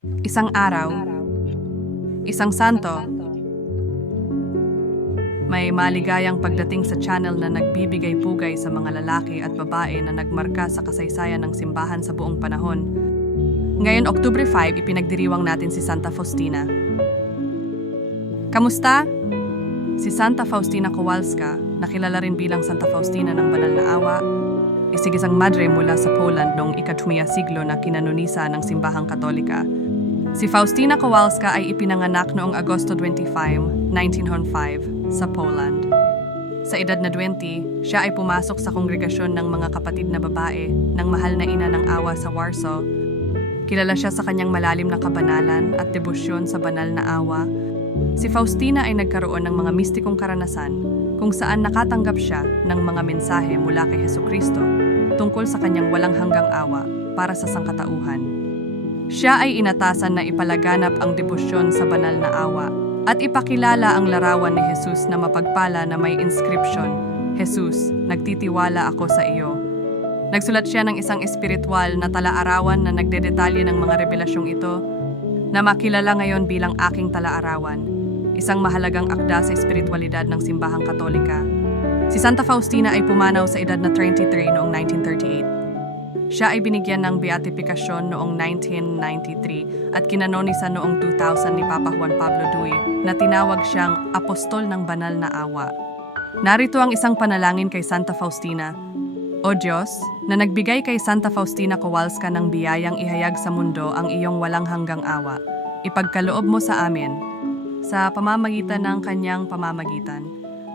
Isang araw, isang santo, may maligayang pagdating sa channel na nagbibigay pugay sa mga lalaki at babae na nagmarka sa kasaysayan ng simbahan sa buong panahon. Ngayon, Oktubre 5, ipinagdiriwang natin si Santa Faustina. Kamusta? Si Santa Faustina Kowalska, nakilala rin bilang Santa Faustina ng Banal na Awa, isigisang madre mula sa Poland noong ikatumiyang siglo na kinanonisa ng simbahang katolika. Si Faustina Kowalska ay ipinanganak noong Agosto 25, 1905 sa Poland. Sa edad na 20, siya ay pumasok sa kongregasyon ng mga kapatid na babae ng mahal na ina ng awa sa Warsaw. Kilala siya sa kanyang malalim na kabanalan at debosyon sa banal na awa. Si Faustina ay nagkaroon ng mga mistikong karanasan kung saan nakatanggap siya ng mga mensahe mula kay Heso Kristo tungkol sa kanyang walang hanggang awa para sa sangkatauhan. Siya ay inatasan na ipalaganap ang debosyon sa banal na awa at ipakilala ang larawan ni Jesus na mapagpala na may inscription, Jesus, nagtitiwala ako sa iyo. Nagsulat siya ng isang espiritual na talaarawan na nagdedetalye ng mga revelasyong ito na makilala ngayon bilang aking talaarawan, isang mahalagang akda sa espiritualidad ng simbahang katolika. Si Santa Faustina ay pumanaw sa edad na 23 noong 1938. Siya ay binigyan ng beatifikasyon noong 1993 at kinanonisa noong 2000 ni Papa Juan Pablo II na tinawag siyang Apostol ng Banal na Awa. Narito ang isang panalangin kay Santa Faustina. O Diyos, na nagbigay kay Santa Faustina Kowalska ng biyayang ihayag sa mundo ang iyong walang hanggang awa, ipagkaloob mo sa amin, sa pamamagitan ng kanyang pamamagitan,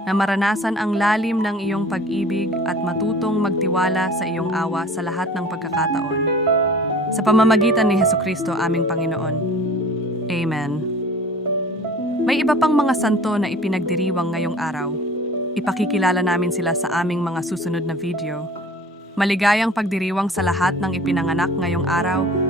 na maranasan ang lalim ng iyong pag-ibig at matutong magtiwala sa iyong awa sa lahat ng pagkakataon. Sa pamamagitan ni Heso Kristo aming Panginoon. Amen. May iba pang mga santo na ipinagdiriwang ngayong araw. Ipakikilala namin sila sa aming mga susunod na video. Maligayang pagdiriwang sa lahat ng ipinanganak ngayong araw